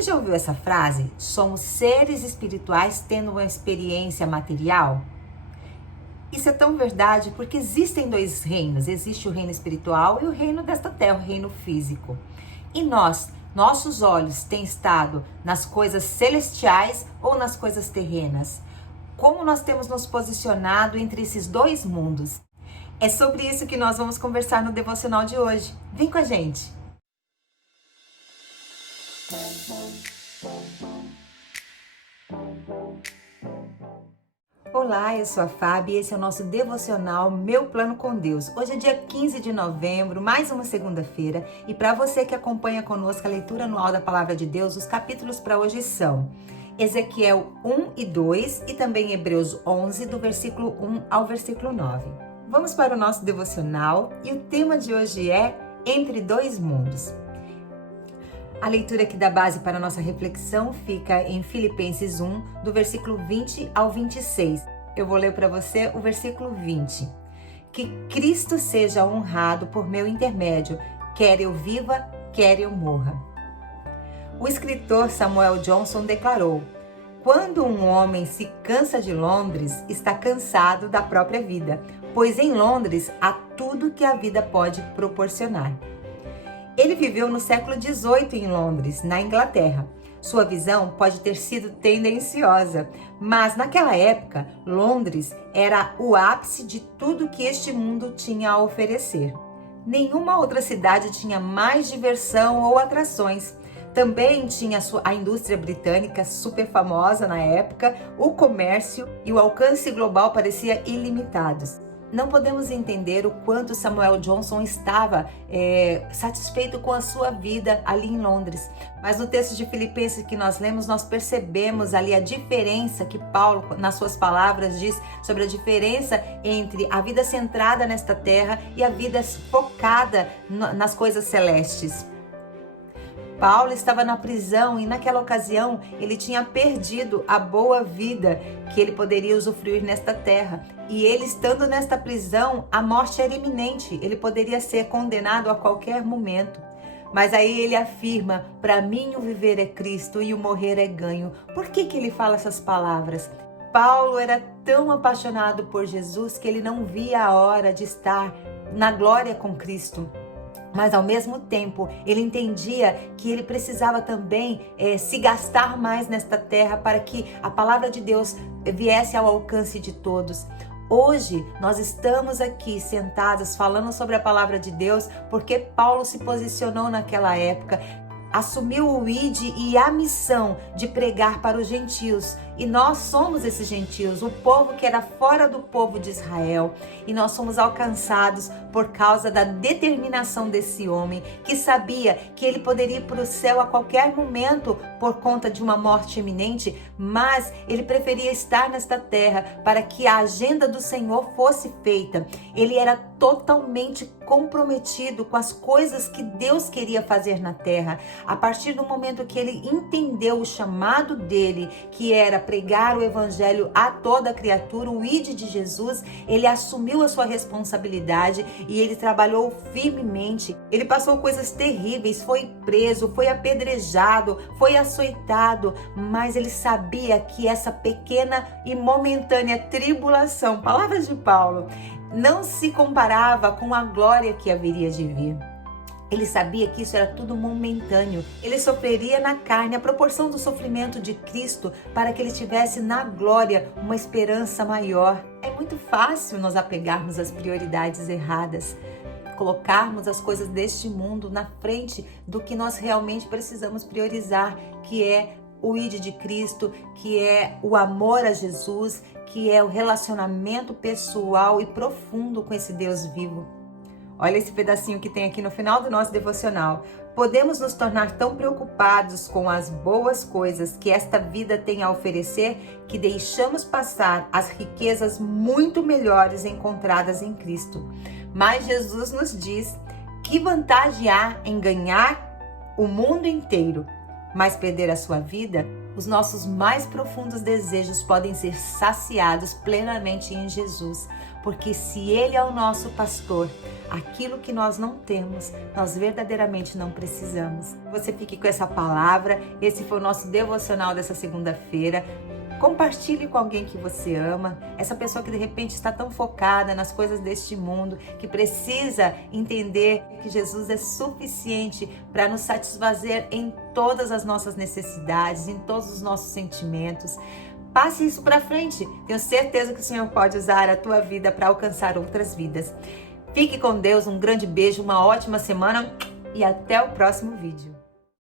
Você já ouviu essa frase? Somos seres espirituais tendo uma experiência material? Isso é tão verdade porque existem dois reinos. Existe o reino espiritual e o reino desta terra, o reino físico. E nossos olhos têm estado nas coisas celestiais ou nas coisas terrenas? Como nós temos nos posicionado entre esses dois mundos? É sobre isso que nós vamos conversar no devocional de hoje. Vem com a gente! Olá, eu sou a Fábio e esse é o nosso devocional Meu Plano com Deus. Hoje é dia 15 de novembro, mais uma segunda-feira, e para você que acompanha conosco a leitura anual da Palavra de Deus, os capítulos para hoje são Ezequiel 1 e 2 e também Hebreus 11, do versículo 1 ao versículo 9. Vamos para o nosso devocional e o tema de hoje é Entre Dois Mundos. A leitura que dá base para a nossa reflexão fica em Filipenses 1, do versículo 20 ao 26. Eu vou ler para você o versículo 20. Que Cristo seja honrado por meu intermédio, quer eu viva, quer eu morra. O escritor Samuel Johnson declarou: quando um homem se cansa de Londres, está cansado da própria vida, pois em Londres há tudo que a vida pode proporcionar. Ele viveu no século XVIII em Londres, na Inglaterra. Sua visão pode ter sido tendenciosa, mas naquela época, Londres era o ápice de tudo que este mundo tinha a oferecer. Nenhuma outra cidade tinha mais diversão ou atrações. Também tinha a indústria britânica, super famosa na época, o comércio e o alcance global parecia ilimitados. Não podemos entender o quanto Samuel Johnson estava satisfeito com a sua vida ali em Londres. Mas no texto de Filipenses que nós lemos, nós percebemos ali a diferença que Paulo, nas suas palavras, diz sobre a diferença entre a vida centrada nesta terra e a vida focada nas coisas celestes. Paulo estava na prisão e naquela ocasião ele tinha perdido a boa vida que ele poderia usufruir nesta terra. E ele estando nesta prisão, a morte era iminente, ele poderia ser condenado a qualquer momento. Mas aí ele afirma: para mim o viver é Cristo e o morrer é ganho. Por que ele fala essas palavras? Paulo era tão apaixonado por Jesus que ele não via a hora de estar na glória com Cristo. Mas ao mesmo tempo, ele entendia que ele precisava também se gastar mais nesta terra para que a palavra de Deus viesse ao alcance de todos. Hoje, nós estamos aqui sentados falando sobre a palavra de Deus porque Paulo se posicionou naquela época, assumiu o ID e a missão de pregar para os gentios. E nós somos esses gentios, o povo que era fora do povo de Israel. E nós somos alcançados por causa da determinação desse homem, que sabia que ele poderia ir para o céu a qualquer momento por conta de uma morte iminente, mas ele preferia estar nesta terra para que a agenda do Senhor fosse feita. Ele era totalmente comprometido com as coisas que Deus queria fazer na terra. A partir do momento que ele entendeu o chamado dele, que era pregar o evangelho a toda criatura, o ID de Jesus, ele assumiu a sua responsabilidade e ele trabalhou firmemente. Ele passou coisas terríveis, foi preso, foi apedrejado, foi açoitado, mas ele sabia que essa pequena e momentânea tribulação, palavras de Paulo, não se comparava com a glória que haveria de vir. Ele sabia que isso era tudo momentâneo. Ele sofreria na carne a proporção do sofrimento de Cristo para que ele tivesse na glória uma esperança maior. É muito fácil nós apegarmos às prioridades erradas, colocarmos as coisas deste mundo na frente do que nós realmente precisamos priorizar, que é o ID de Cristo, que é o amor a Jesus, que é o relacionamento pessoal e profundo com esse Deus vivo. Olha esse pedacinho que tem aqui no final do nosso devocional. Podemos nos tornar tão preocupados com as boas coisas que esta vida tem a oferecer que deixamos passar as riquezas muito melhores encontradas em Cristo. Mas Jesus nos diz: que vantagem há em ganhar o mundo inteiro, mas perder a sua vida? Os nossos mais profundos desejos podem ser saciados plenamente em Jesus, porque se Ele é o nosso pastor, aquilo que nós não temos, nós verdadeiramente não precisamos. Você fique com essa palavra. Esse foi o nosso devocional dessa segunda-feira. Compartilhe com alguém que você ama, essa pessoa que de repente está tão focada nas coisas deste mundo, que precisa entender que Jesus é suficiente para nos satisfazer em todas as nossas necessidades, em todos os nossos sentimentos. Passe isso para frente. Tenho certeza que o Senhor pode usar a tua vida para alcançar outras vidas. Fique com Deus, um grande beijo, uma ótima semana e até o próximo vídeo.